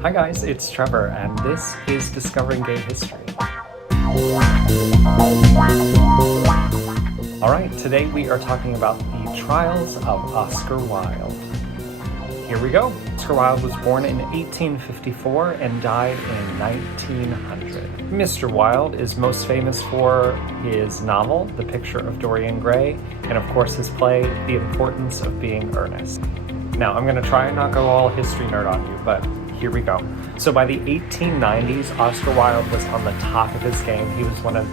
Hi guys, it's Trevor, and this is Discovering Gay History. Alright, today we are talking about the trials of Oscar Wilde. Here we go. Oscar Wilde was born in 1854 and died in 1900. Mr. Wilde is most famous for his novel, The Picture of Dorian Gray, and of course his play, The Importance of Being Earnest. Now, I'm going to try and not go all history nerd on you, but here we go. So by the 1890s, Oscar Wilde was on the top of his game. He was one of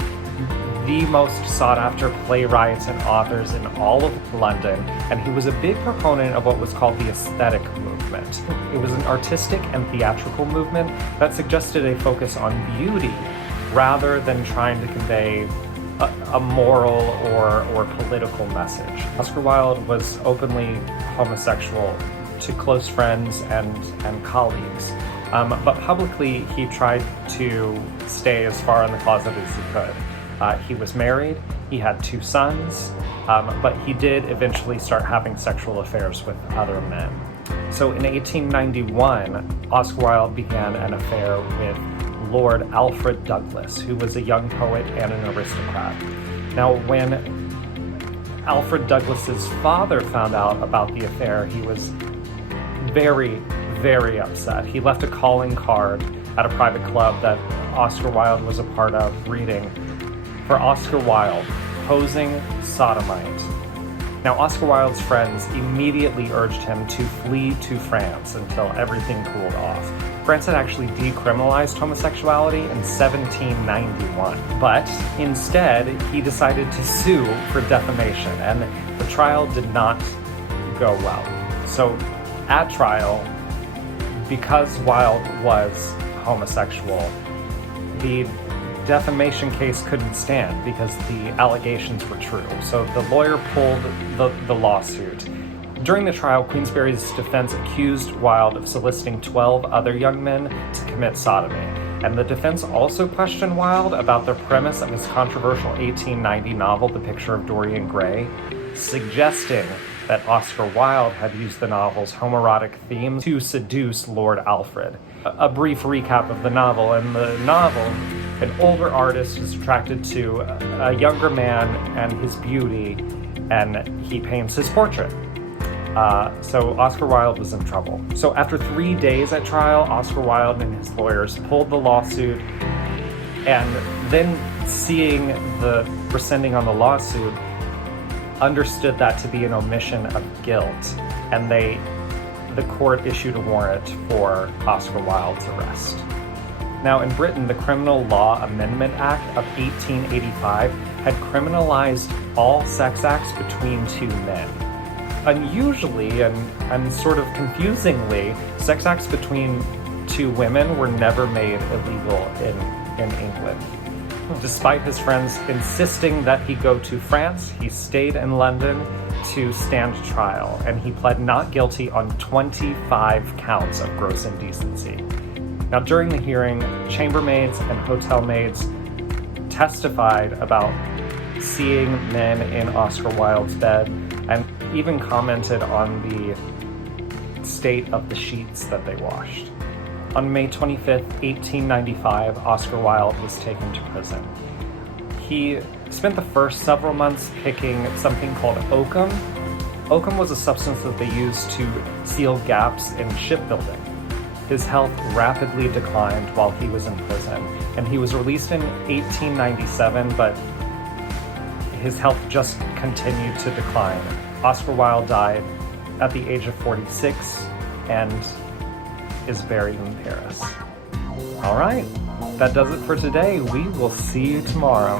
the most sought-after playwrights and authors in all of London, and he was a big proponent of what was called the aesthetic movement. It was an artistic and theatrical movement that suggested a focus on beauty rather than trying to convey a moral or political message. Oscar Wilde was openly homosexual to close friends and colleagues, but publicly he tried to stay as far in the closet as he could. He was married, he had 2 sons, but he did eventually start having sexual affairs with other men. So in 1891, Oscar Wilde began an affair with Lord Alfred Douglas, who was a young poet and an aristocrat. Now, when Alfred Douglas's father found out about the affair, he was very, very upset. He left a calling card at a private club that Oscar Wilde was a part of, reading, "For Oscar Wilde, posing sodomite." Now, Oscar Wilde's friends immediately urged him to flee to France until everything cooled off. France had actually decriminalized homosexuality in 1791, but instead he decided to sue for defamation, and the trial did not go well. So at trial, because Wilde was homosexual, the defamation case couldn't stand because the allegations were true. So the lawyer pulled the lawsuit. During the trial, Queensberry's defense accused Wilde of soliciting 12 other young men to commit sodomy. And the defense also questioned Wilde about the premise of his controversial 1890 novel, The Picture of Dorian Gray, suggesting that Oscar Wilde had used the novel's homoerotic themes to seduce Lord Alfred. A brief recap of the novel. In the novel, an older artist is attracted to a younger man and his beauty, and he paints his portrait. So Oscar Wilde was in trouble. So after 3 days at trial, Oscar Wilde and his lawyers pulled the lawsuit, and then seeing the rescinding on the lawsuit, understood that to be an omission of guilt, and the court issued a warrant for Oscar Wilde's arrest. Now, in Britain, the Criminal Law Amendment Act of 1885 had criminalized all sex acts between 2 men. Unusually and sort of confusingly, sex acts between 2 women were never made illegal in England. Despite his friends insisting that he go to France, he stayed in London to stand trial, and he pled not guilty on 25 counts of gross indecency. Now, during the hearing, chambermaids and hotel maids testified about seeing men in Oscar Wilde's bed, and even commented on the state of the sheets that they washed. On May 25th, 1895, Oscar Wilde was taken to prison. He spent the first several months picking something called oakum. Oakum was a substance that they used to seal gaps in shipbuilding. His health rapidly declined while he was in prison, and he was released in 1897, but his health just continued to decline. Oscar Wilde died at the age of 46 and is buried in Paris. All right, that does it for today. We will see you tomorrow.